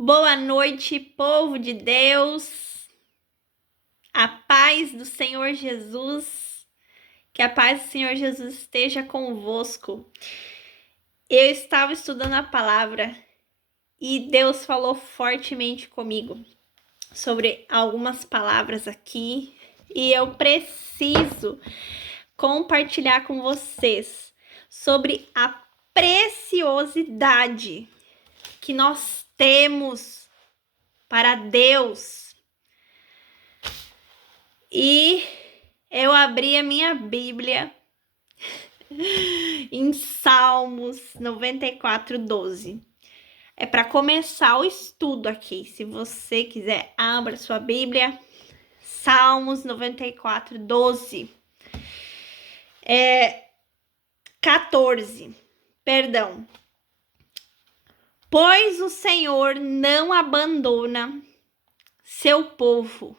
Boa noite, povo de Deus. A paz do Senhor Jesus. Que a paz do Senhor Jesus esteja convosco. Eu estava estudando a palavra e Deus falou fortemente comigo sobre algumas palavras aqui e eu preciso compartilhar com vocês sobre a preciosidade que nós temos para Deus. E eu abri a minha Bíblia em Salmos 94:12. É para começar o estudo aqui. Se você quiser, abra sua Bíblia. Salmos 94:12. 14. Perdão. Pois o Senhor não abandona seu povo,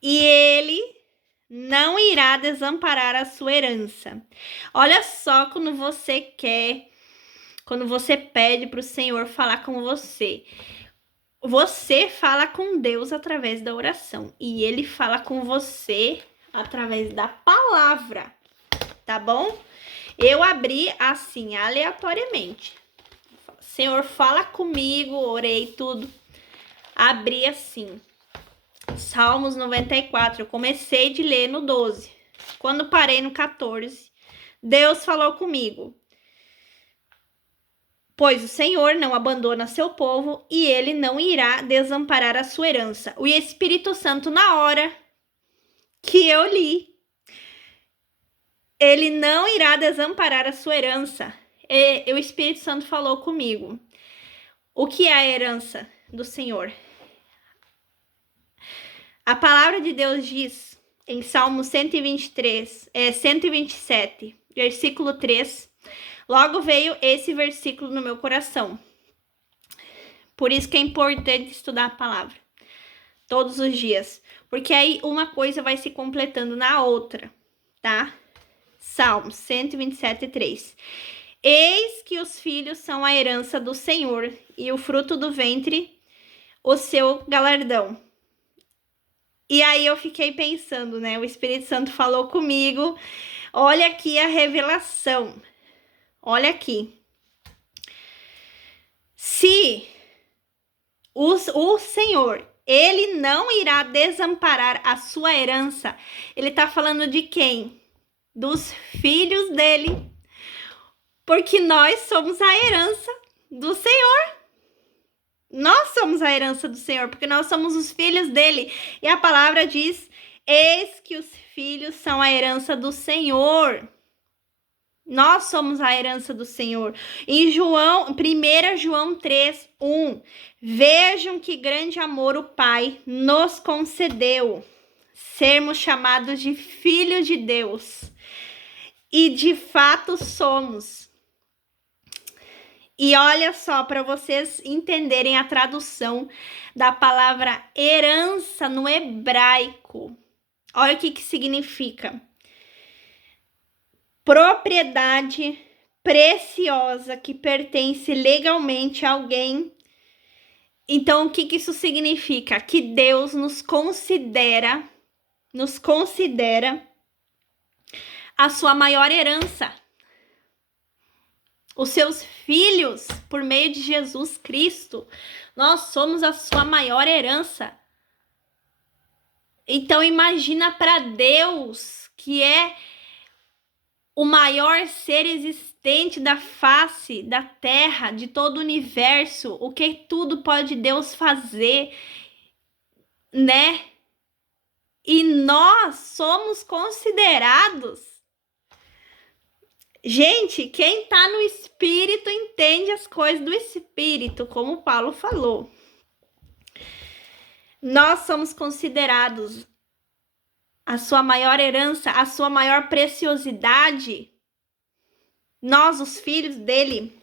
e ele não irá desamparar a sua herança. Olha só quando você pede para o Senhor falar com você. Você fala com Deus através da oração e ele fala com você através da palavra, tá bom? Eu abri assim, aleatoriamente. Senhor, fala comigo, orei tudo. Abri assim. Salmos 94, eu comecei de ler no 12. Quando parei no 14, Deus falou comigo. Pois o Senhor não abandona seu povo e ele não irá desamparar a sua herança. O Espírito Santo, na hora que eu li, ele não irá desamparar a sua herança. E o Espírito Santo falou comigo. O que é a herança do Senhor? A palavra de Deus diz em Salmo 127, versículo 3. Logo veio esse versículo no meu coração. Por isso que é importante estudar a palavra todos os dias, porque aí uma coisa vai se completando na outra, tá? Salmo 127:3. Eis que os filhos são a herança do Senhor, e o fruto do ventre, o seu galardão. E aí eu fiquei pensando, né? O Espírito Santo falou comigo. Olha aqui a revelação. Olha aqui. Se o Senhor, ele não irá desamparar a sua herança, ele tá falando de quem? Dos filhos dele. Porque nós somos a herança do Senhor. Nós somos a herança do Senhor, porque nós somos os filhos dele. E a palavra diz: eis que os filhos são a herança do Senhor. Nós somos a herança do Senhor. Em 1 João 3:1, vejam que grande amor o Pai nos concedeu, sermos chamados de filhos de Deus. E de fato somos. E olha só, para vocês entenderem a tradução da palavra herança no hebraico. Olha o que significa. Propriedade preciosa que pertence legalmente a alguém. Então, o que isso significa? Que Deus nos considera a sua maior herança. Os seus filhos, por meio de Jesus Cristo, nós somos a sua maior herança. Então imagina para Deus, que é o maior ser existente da face da terra, de todo o universo, o que tudo pode Deus fazer, né? E nós somos considerados. Gente, quem tá no Espírito entende as coisas do Espírito, como Paulo falou. Nós somos considerados a sua maior herança, a sua maior preciosidade. Nós, os filhos dele.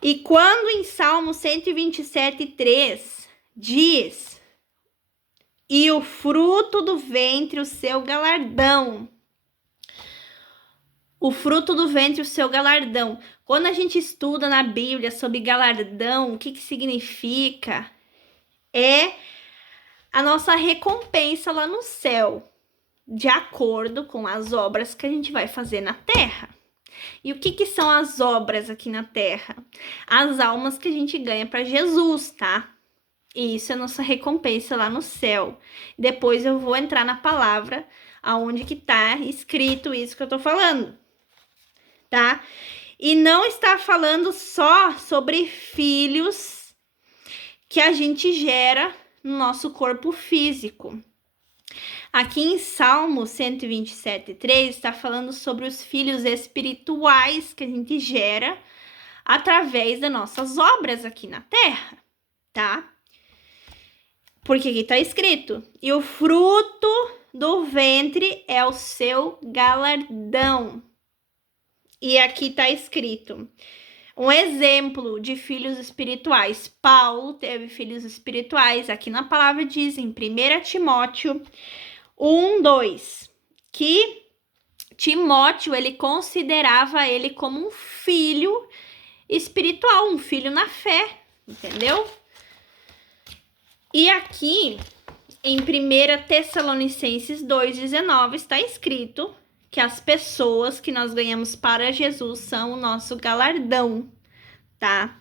E quando em Salmo 127:3 diz: e o fruto do ventre, o seu galardão. O fruto do ventre, o seu galardão. Quando a gente estuda na Bíblia sobre galardão, o que significa? É a nossa recompensa lá no céu, de acordo com as obras que a gente vai fazer na terra. E o que são as obras aqui na terra? As almas que a gente ganha para Jesus, tá? E isso é nossa recompensa lá no céu. Depois eu vou entrar na palavra aonde que tá escrito isso que eu tô falando, tá? E não está falando só sobre filhos que a gente gera no nosso corpo físico. Aqui em Salmo 127:3 está falando sobre os filhos espirituais que a gente gera através das nossas obras aqui na terra, tá? Porque aqui está escrito: e o fruto do ventre é o seu galardão. E aqui está escrito um exemplo de filhos espirituais. Paulo teve filhos espirituais. Aqui na palavra diz em 1 Timóteo 1:2 que Timóteo, ele considerava ele como um filho espiritual, um filho na fé, entendeu? E aqui em 1 Tessalonicenses 2:19 está escrito que as pessoas que nós ganhamos para Jesus são o nosso galardão, tá?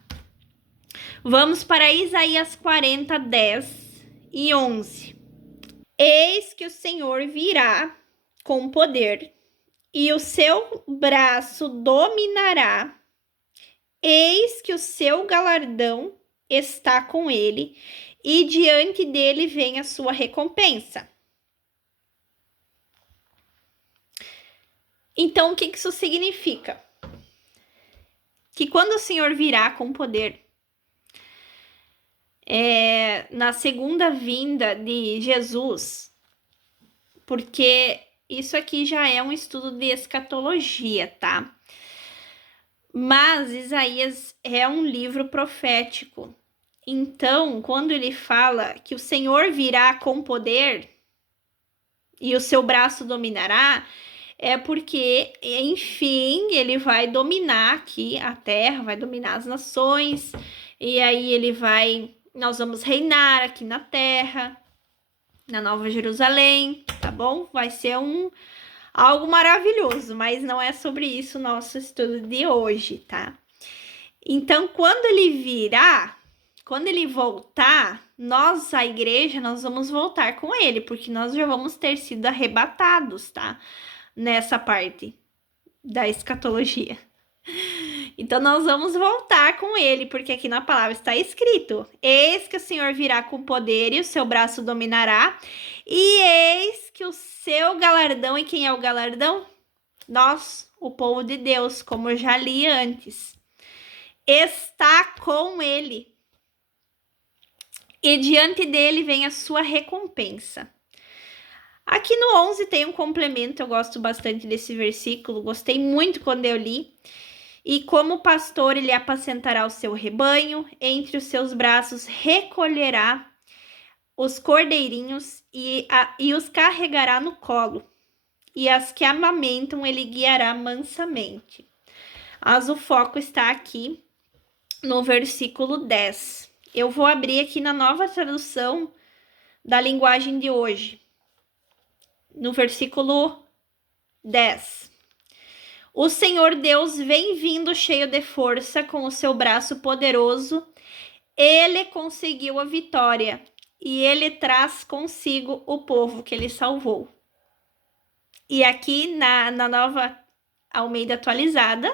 Vamos para Isaías 40:10-11. Eis que o Senhor virá com poder, e o seu braço dominará. Eis que o seu galardão está com ele, e diante dele vem a sua recompensa. Então, o que isso significa? Que quando o Senhor virá com poder, na segunda vinda de Jesus, porque isso aqui já é um estudo de escatologia, tá? Mas Isaías é um livro profético. Então, quando ele fala que o Senhor virá com poder e o seu braço dominará, é porque, enfim, ele vai dominar aqui a terra, vai dominar as nações, e aí nós vamos reinar aqui na terra, na Nova Jerusalém, tá bom? Vai ser algo maravilhoso, mas não é sobre isso o nosso estudo de hoje, tá? Então, quando ele virá, quando ele voltar, nós, a igreja, nós vamos voltar com ele, porque nós já vamos ter sido arrebatados, tá? Nessa parte da escatologia. Então, nós vamos voltar com ele, porque aqui na palavra está escrito: eis que o Senhor virá com poder e o seu braço dominará, e eis que o seu galardão, e quem é o galardão? Nós, o povo de Deus, como eu já li antes, está com ele, e diante dele vem a sua recompensa. Aqui no 11 tem um complemento, eu gosto bastante desse versículo, gostei muito quando eu li. E como pastor, ele apacentará o seu rebanho, entre os seus braços recolherá os cordeirinhos e os carregará no colo. E as que amamentam ele guiará mansamente. Mas o foco está aqui no versículo 10. Eu vou abrir aqui na nova tradução da linguagem de hoje. No versículo 10. O Senhor Deus vem vindo cheio de força, com o seu braço poderoso. Ele conseguiu a vitória e ele traz consigo o povo que ele salvou. E aqui na nova Almeida atualizada,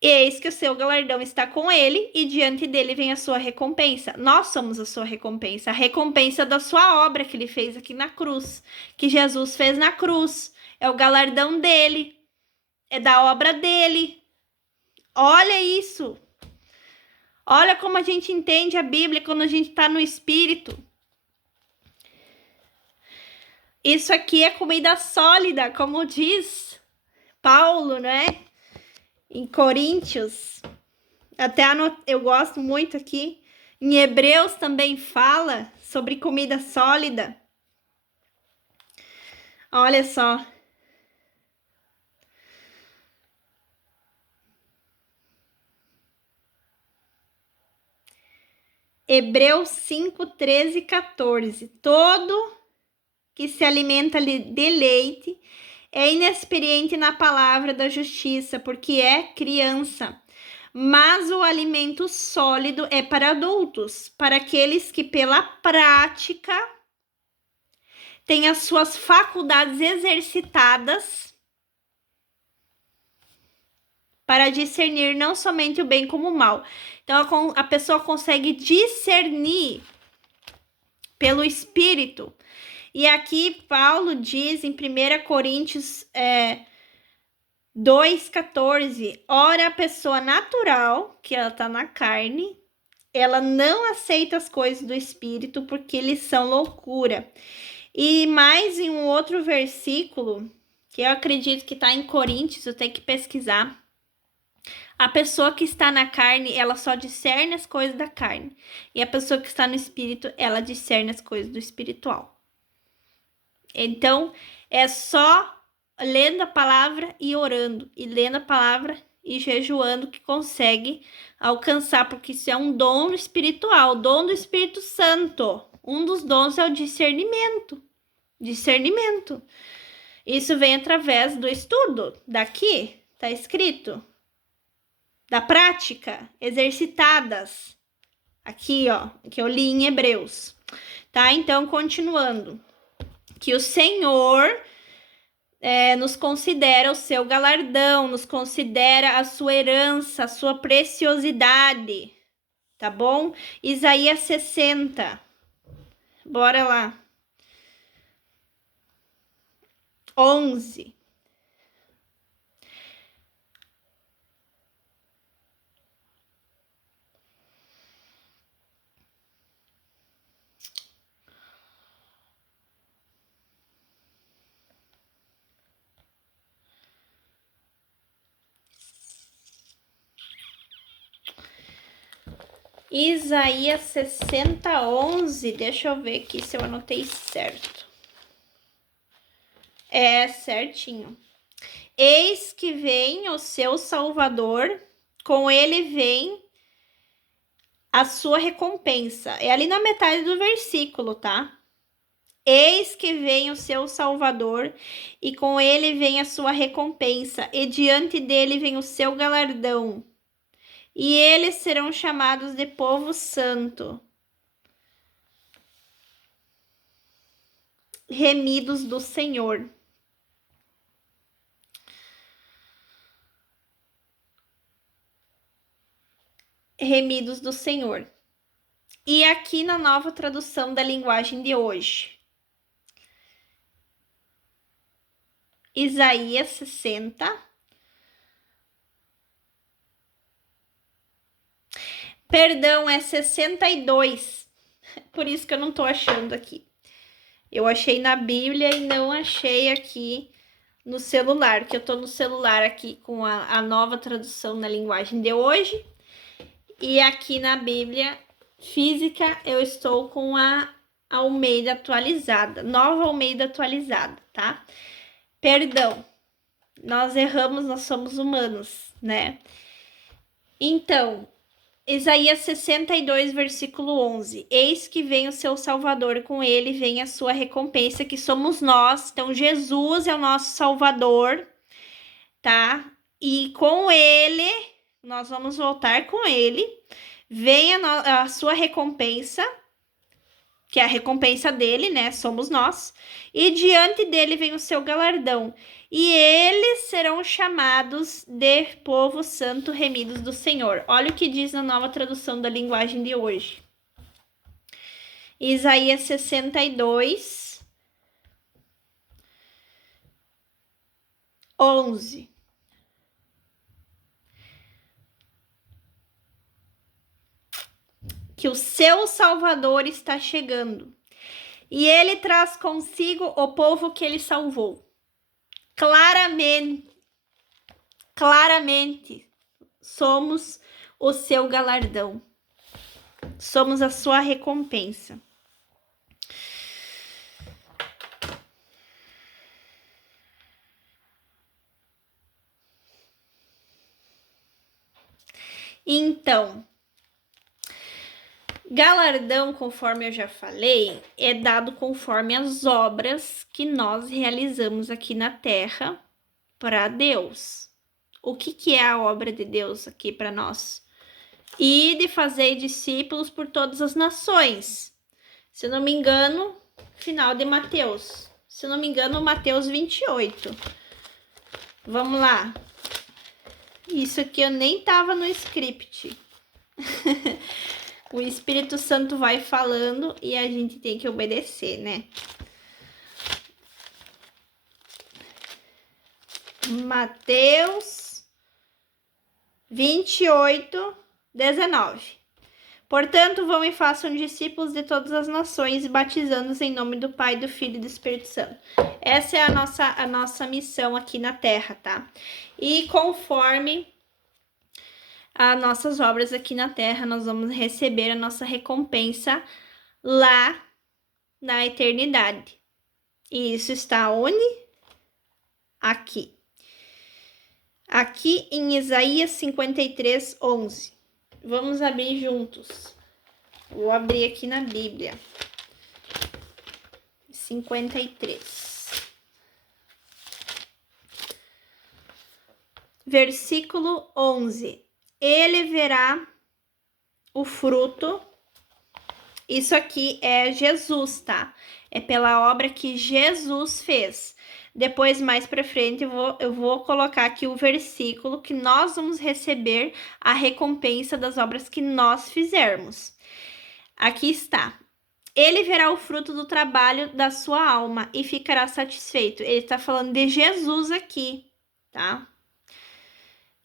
eis que o seu galardão está com ele e diante dele vem a sua recompensa. Nós somos a sua recompensa, a recompensa da sua obra que ele fez aqui na cruz, que Jesus fez na cruz. É o galardão dele, é da obra dele. Olha isso. Olha como a gente entende a Bíblia quando a gente está no Espírito. Isso aqui é comida sólida, como diz Paulo, né? Em Coríntios. Até eu gosto muito aqui. Em Hebreus também fala sobre comida sólida. Olha só. Hebreus 5, 13 e 14. Todo que se alimenta de leite é inexperiente na palavra da justiça, porque é criança. Mas o alimento sólido é para adultos, para aqueles que pela prática têm as suas faculdades exercitadas para discernir não somente o bem como o mal. Então a pessoa consegue discernir pelo Espírito. E aqui Paulo diz em 1 Coríntios 2,14: ora, a pessoa natural, que ela está na carne, ela não aceita as coisas do Espírito porque eles são loucura. E mais em um outro versículo, que eu acredito que está em Coríntios, eu tenho que pesquisar. A pessoa que está na carne, ela só discerne as coisas da carne. E a pessoa que está no Espírito, ela discerne as coisas do espiritual. Então, é só lendo a palavra e orando, e lendo a palavra e jejuando que consegue alcançar, porque isso é um dom espiritual, dom do Espírito Santo. Um dos dons é o discernimento. Discernimento. Isso vem através do estudo. Daqui tá escrito. Da prática, exercitadas. Aqui, ó, que eu li em Hebreus. Tá? Então, continuando. Que o Senhor nos considera o seu galardão, nos considera a sua herança, a sua preciosidade, tá bom? Isaías 60, bora lá. 11. Isaías 60, 11. Deixa eu ver aqui se eu anotei certo. É certinho. Eis que vem o seu Salvador, com ele vem a sua recompensa. É ali na metade do versículo, tá? Eis que vem o seu Salvador, e com ele vem a sua recompensa, e diante dele vem o seu galardão. E eles serão chamados de povo santo, remidos do Senhor. Remidos do Senhor. E aqui na nova tradução da linguagem de hoje, Isaías 60. Perdão, é 62. Por isso que eu não tô achando aqui. Eu achei na Bíblia e não achei aqui no celular, que eu tô no celular aqui com a nova tradução na linguagem de hoje. E aqui na Bíblia física eu estou com a Almeida atualizada, nova Almeida atualizada, tá? Perdão, nós erramos, nós somos humanos, né? Então, Isaías 62, versículo 11. Eis que vem o seu Salvador, com ele vem a sua recompensa, que somos nós. Então, Jesus é o nosso Salvador, tá? E com ele, nós vamos voltar com ele. Vem a sua recompensa, que é a recompensa dele, né? Somos nós. E diante dele vem o seu galardão. E eles serão chamados de povo santo, remidos do Senhor. Olha o que diz na nova tradução da linguagem de hoje. Isaías 62, 11. Que o seu Salvador está chegando. E ele traz consigo o povo que ele salvou. Claramente, somos o seu galardão. Somos a sua recompensa. Então, Galardão, conforme eu já falei, é dado conforme as obras que nós realizamos aqui na terra para Deus. O que é a obra de Deus aqui para nós? E de fazer discípulos por todas as nações. Se eu não me engano, final de Mateus. Se eu não me engano, Mateus 28. Vamos lá. Isso aqui eu nem tava no script. O Espírito Santo vai falando e a gente tem que obedecer, né? Mateus 28, 19. Portanto, vão e façam discípulos de todas as nações, batizando-os em nome do Pai, do Filho e do Espírito Santo. Essa é a nossa missão aqui na Terra, tá? E conforme as nossas obras aqui na Terra, nós vamos receber a nossa recompensa lá na eternidade. E isso está onde? Aqui. Aqui em Isaías 53, 11. Vamos abrir juntos. Vou abrir aqui na Bíblia. 53. Versículo 11. Ele verá o fruto. Isso aqui é Jesus, tá? É pela obra que Jesus fez. Depois, mais pra frente, eu vou colocar aqui o versículo que nós vamos receber a recompensa das obras que nós fizermos. Aqui está. Ele verá o fruto do trabalho da sua alma e ficará satisfeito. Ele está falando de Jesus aqui, tá?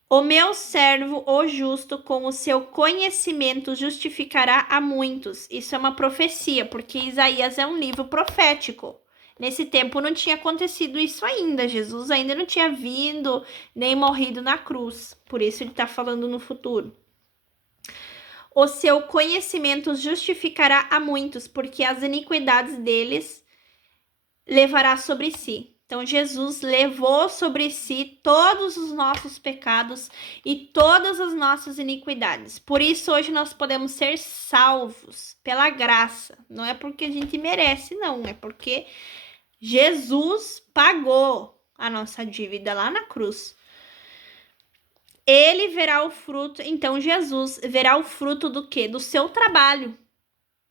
O meu servo, o justo, com o seu conhecimento justificará a muitos. Isso é uma profecia, porque Isaías é um livro profético. Nesse tempo não tinha acontecido isso ainda. Jesus ainda não tinha vindo nem morrido na cruz. Por isso ele está falando no futuro. O seu conhecimento justificará a muitos, porque as iniquidades deles levará sobre si. Então, Jesus levou sobre si todos os nossos pecados e todas as nossas iniquidades. Por isso, hoje nós podemos ser salvos pela graça. Não é porque a gente merece, não. É porque Jesus pagou a nossa dívida lá na cruz. Ele verá o fruto, então Jesus verá o fruto do quê? Do seu trabalho,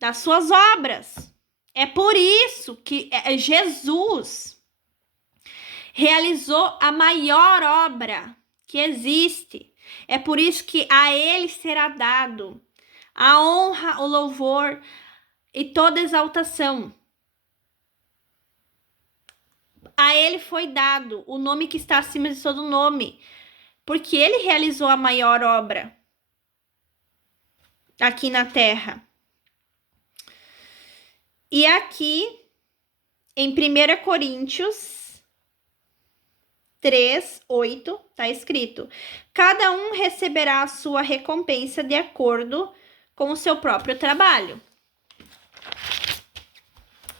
das suas obras. É por isso que Jesus realizou a maior obra que existe. É por isso que a ele será dado a honra, o louvor e toda exaltação. A ele foi dado o nome que está acima de todo nome, porque ele realizou a maior obra aqui na terra. E aqui, em 1 Coríntios 3, 8, tá escrito: cada um receberá a sua recompensa de acordo com o seu próprio trabalho.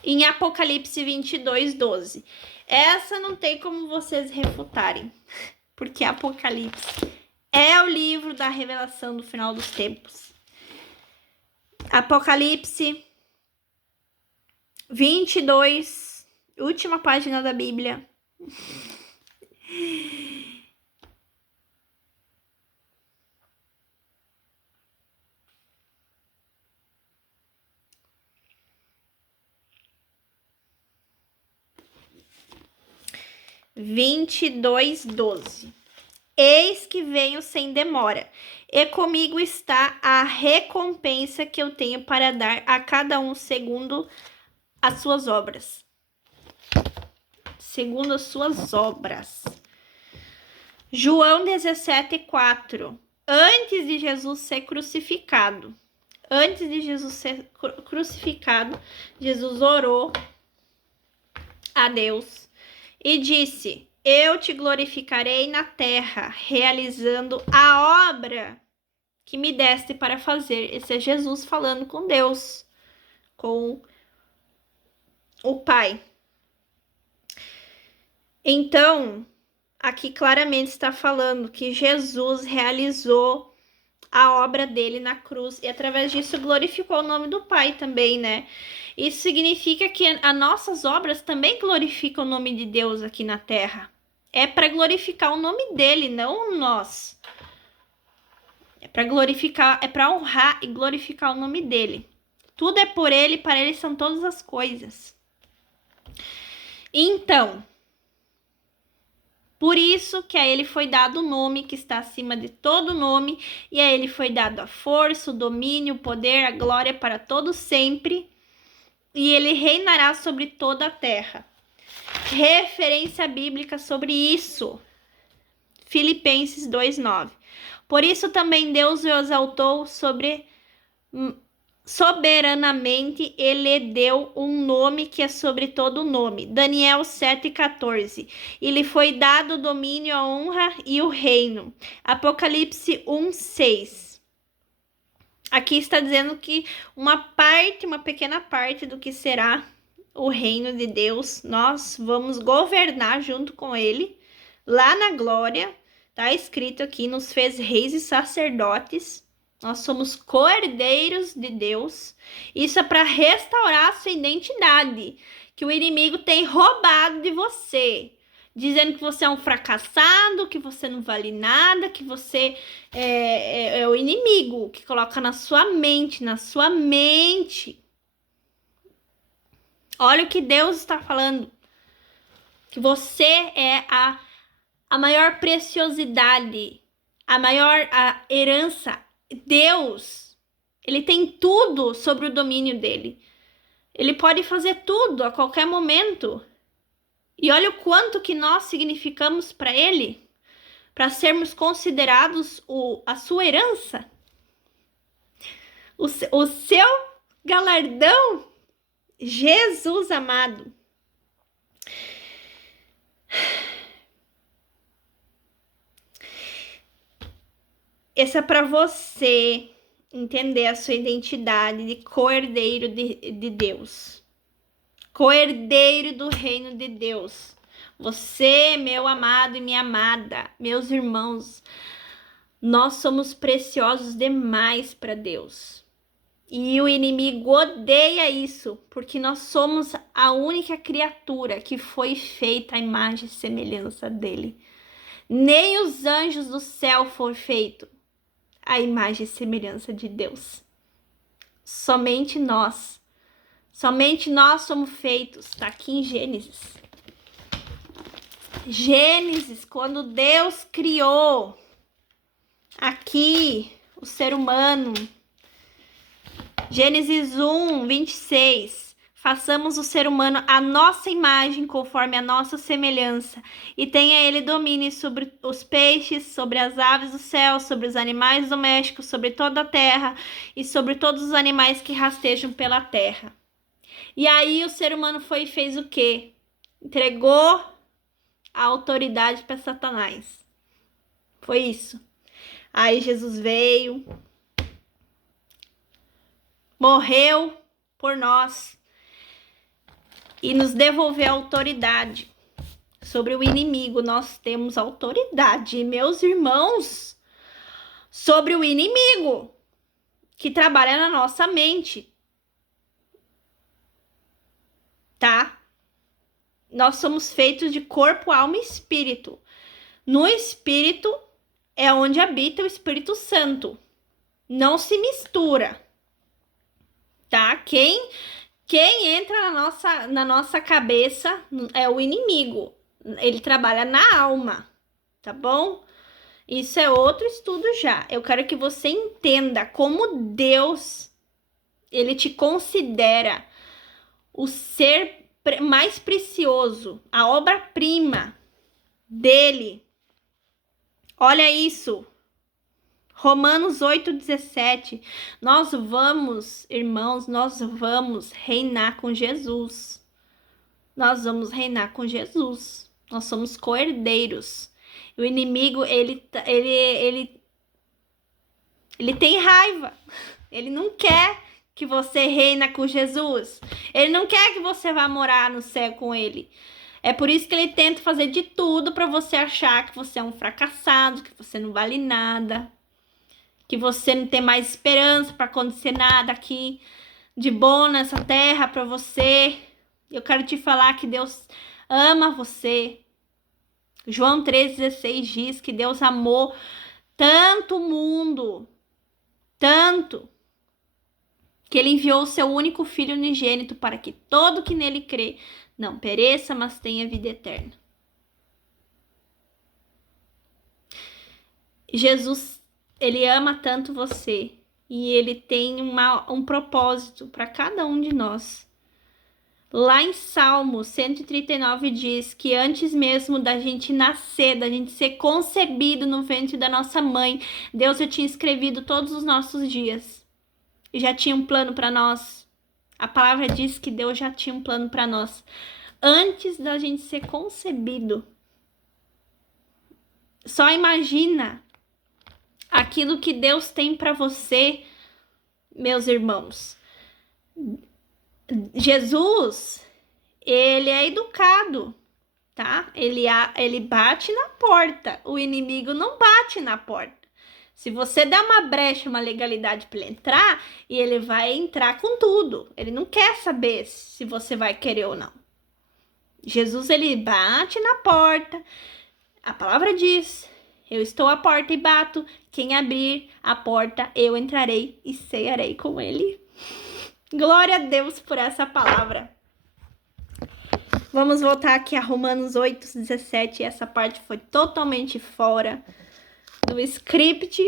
Em Apocalipse 22, 12. Essa não tem como vocês refutarem, porque Apocalipse é o livro da revelação do final dos tempos. Apocalipse 22, última página da Bíblia. Vinte e dois, 12. Eis que venho sem demora, e comigo está a recompensa que eu tenho para dar a cada um segundo as suas obras. Segundo as suas obras. João 17, 4. Antes de Jesus ser crucificado, Jesus orou a Deus e disse: eu te glorificarei na terra, realizando a obra que me deste para fazer. Esse é Jesus falando com Deus, com o Pai. Então, aqui claramente está falando que Jesus realizou a obra dele na cruz e através disso glorificou o nome do Pai também, né? Isso significa que as nossas obras também glorificam o nome de Deus aqui na terra. É para glorificar o nome dele, não nós. É para glorificar, é para honrar e glorificar o nome dele. Tudo é por ele, para ele são todas as coisas. Então, por isso que a ele foi dado o nome que está acima de todo nome, e a ele foi dado a força, o domínio, o poder, a glória para todo sempre, e ele reinará sobre toda a terra. Referência bíblica sobre isso. Filipenses 2:9. Por isso também Deus o exaltou soberanamente, ele deu um nome que é sobre todo nome. Daniel 7:14. E lhe foi dado o domínio, a honra e o reino. Apocalipse 1:6. Aqui está dizendo que uma pequena parte do que será o reino de Deus, nós vamos governar junto com ele lá na glória. Tá escrito aqui, nos fez reis e sacerdotes. Nós somos cordeiros de Deus. Isso é para restaurar a sua identidade, que o inimigo tem roubado de você, dizendo que você é um fracassado, que você não vale nada, que você é o inimigo que coloca na sua mente, Olha o que Deus está falando, que você é a maior preciosidade, a herança. Deus, ele tem tudo sobre o domínio dele. Ele pode fazer tudo a qualquer momento. E olha o quanto que nós significamos para ele, para sermos considerados a sua herança, o seu galardão, Jesus amado. Essa é para você entender a sua identidade de cordeiro de Deus. Cordeiro do reino de Deus. Você, meu amado e minha amada, meus irmãos, nós somos preciosos demais para Deus. E o inimigo odeia isso, porque nós somos a única criatura que foi feita à imagem e semelhança dele. Nem os anjos do céu foram feitos à imagem e semelhança de Deus. Somente nós somos feitos. Está aqui em Gênesis. Gênesis, quando Deus criou aqui o ser humano. Gênesis 1:26. Façamos o ser humano à nossa imagem, conforme a nossa semelhança, e tenha ele domínio sobre os peixes, sobre as aves do céu, sobre os animais domésticos, sobre toda a terra e sobre todos os animais que rastejam pela terra. E aí o ser humano foi e fez o quê? Entregou a autoridade para Satanás. Foi isso. Aí Jesus veio, morreu por nós e nos devolveu a autoridade sobre o inimigo. Nós temos autoridade, meus irmãos, sobre o inimigo que trabalha na nossa mente, tá? Nós somos feitos de corpo, alma e espírito. No espírito é onde habita o Espírito Santo. Não se mistura, tá? Quem entra na nossa cabeça é o inimigo. Ele trabalha na alma, tá bom? Isso é outro estudo já. Eu quero que você entenda como Deus, ele te considera o ser mais precioso, a obra-prima dele. Olha isso. Romanos 8:17. Nós vamos, irmãos, nós vamos reinar com Jesus. Nós vamos reinar com Jesus. Nós somos cordeiros. O inimigo, ele tem raiva. Ele não quer que você reina com Jesus. Ele não quer que você vá morar no céu com ele. É por isso que ele tenta fazer de tudo para você achar que você é um fracassado, que você não vale nada, que você não tem mais esperança para acontecer nada aqui de bom nessa terra para você. Eu quero te falar que Deus ama você. João 3,16 diz que Deus amou tanto o mundo, tanto, que ele enviou o seu único filho unigênito para que todo que nele crê não pereça, mas tenha vida eterna. Jesus, ele ama tanto você e ele tem um propósito para cada um de nós. Lá em Salmo 139 diz que antes mesmo da gente nascer, da gente ser concebido no ventre da nossa mãe, Deus já tinha escrevido todos os nossos dias e já tinha um plano para nós. A palavra diz que Deus já tinha um plano para nós antes da gente ser concebido. Só imagina aquilo que Deus tem para você, meus irmãos. Jesus, ele é educado, tá? Ele bate na porta, o inimigo não bate na porta. Se você der uma brecha, uma legalidade para ele entrar, e ele vai entrar com tudo. Ele não quer saber se você vai querer ou não. Jesus, ele bate na porta. A palavra diz: eu estou à porta e bato. Quem abrir a porta, eu entrarei e cearei com ele. Glória a Deus por essa palavra. Vamos voltar aqui a Romanos 8:17. Essa parte foi totalmente fora do script,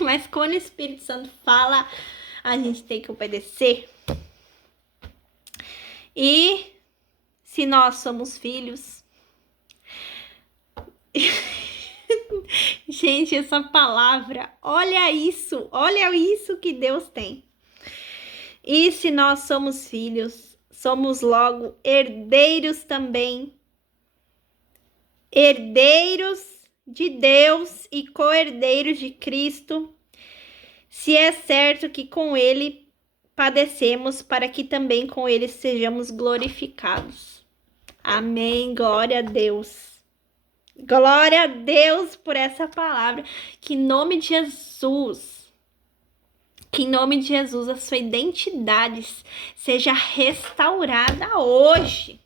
mas quando o Espírito Santo fala, a gente tem que obedecer. E se nós somos filhos... Gente, essa palavra, olha isso que Deus tem. E se nós somos filhos, somos logo herdeiros também, herdeiros de Deus e co-herdeiros de Cristo, se é certo que com ele padecemos, para que também com ele sejamos glorificados. Amém, glória a Deus. Glória a Deus por essa palavra. Que em nome de Jesus, a sua identidade seja restaurada hoje,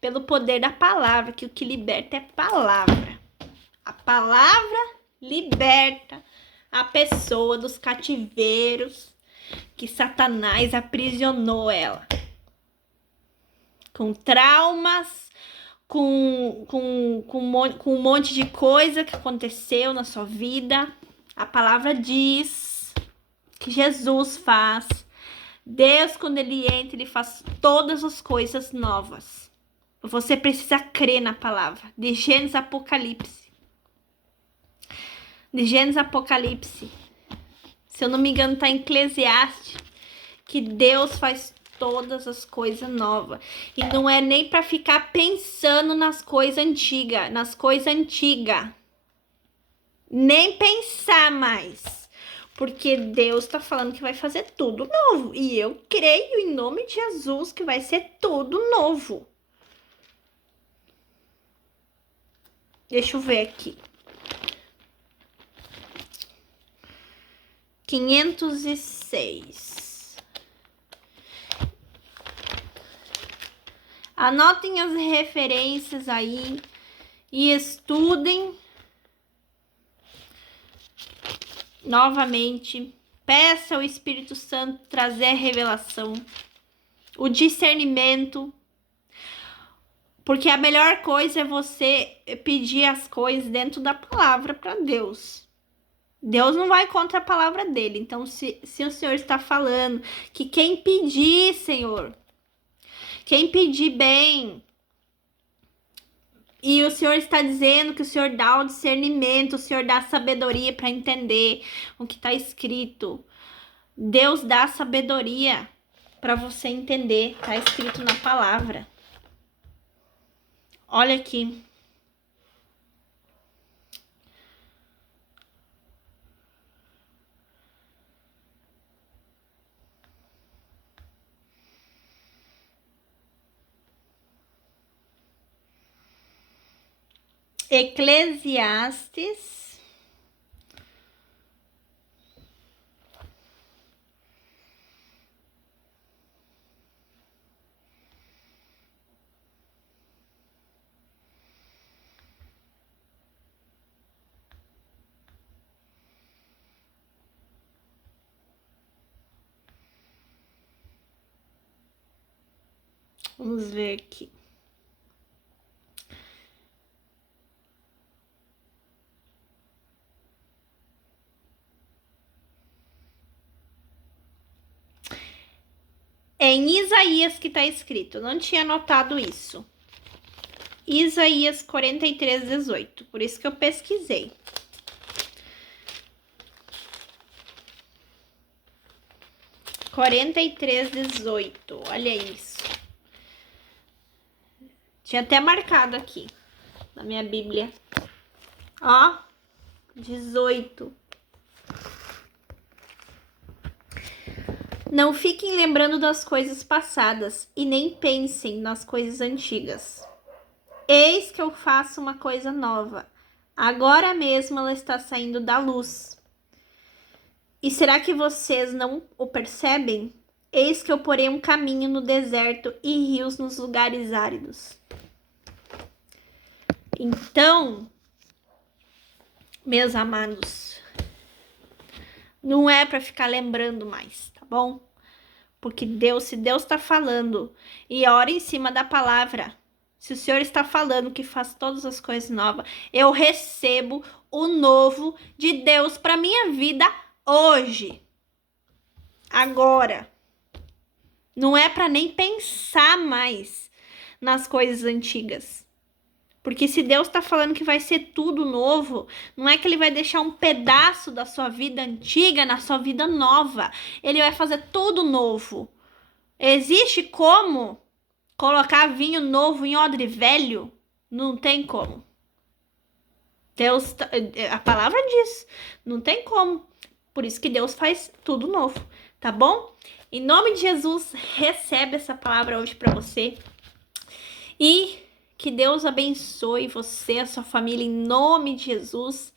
pelo poder da palavra, que o que liberta é palavra. A palavra liberta a pessoa dos cativeiros que Satanás aprisionou ela. Com traumas, com um monte de coisa que aconteceu na sua vida. A palavra diz que Jesus faz. Deus, quando ele entra, ele faz todas as coisas novas. Você precisa crer na palavra. De Gênesis a Apocalipse. De Gênesis a Apocalipse. Se eu não me engano, tá em Eclesiastes. Que Deus faz todas as coisas novas. E não é nem para ficar pensando nas coisas antigas. Nem pensar mais. Porque Deus tá falando que vai fazer tudo novo. E eu creio em nome de Jesus que vai ser tudo novo. Deixa eu ver aqui. 506. Anotem as referências aí e estudem novamente. Peça ao Espírito Santo trazer a revelação, o discernimento, porque a melhor coisa é você pedir as coisas dentro da palavra para Deus. Deus não vai contra a palavra dele. Então, se o Senhor está falando que quem pedir, Senhor, quem pedir bem, e o Senhor está dizendo que o Senhor dá o discernimento, o Senhor dá a sabedoria para entender o que está escrito. Deus dá sabedoria para você entender, está escrito na palavra. Olha aqui. Eclesiastes Vamos ver aqui. É em Isaías que está escrito. Eu não tinha notado isso. Isaías 43:18. Por isso que eu pesquisei. Quarenta e 43:18. Olha isso. Tinha até marcado aqui na minha Bíblia. Ó, 18. Não fiquem lembrando das coisas passadas e nem pensem nas coisas antigas. Eis que eu faço uma coisa nova. Agora mesmo ela está saindo da luz. E será que vocês não o percebem? Eis que eu porei um caminho no deserto e rios nos lugares áridos. Então, meus amados, não é para ficar lembrando mais, tá bom? Porque se Deus está falando, e ora em cima da palavra, se o Senhor está falando que faz todas as coisas novas, eu recebo o novo de Deus para minha vida hoje, agora. Não é para nem pensar mais nas coisas antigas. Porque se Deus está falando que vai ser tudo novo, não é que ele vai deixar um pedaço da sua vida antiga na sua vida nova. Ele vai fazer tudo novo. Existe como colocar vinho novo em odre velho? Não tem como. A palavra diz, não tem como. Por isso que Deus faz tudo novo, tá bom? Em nome de Jesus, recebe essa palavra hoje para você. E que Deus abençoe você, a sua família, em nome de Jesus.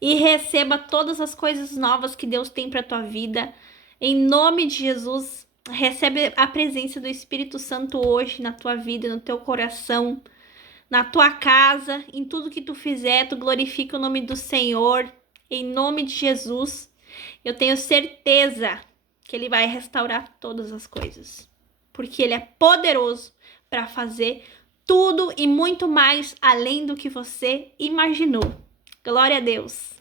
E receba todas as coisas novas que Deus tem para tua vida. Em nome de Jesus, recebe a presença do Espírito Santo hoje na tua vida, no teu coração, na tua casa, em tudo que tu fizer, tu glorifica o nome do Senhor. Em nome de Jesus, eu tenho certeza que Ele vai restaurar todas as coisas. Porque Ele é poderoso para fazer tudo e muito mais além do que você imaginou. Glória a Deus.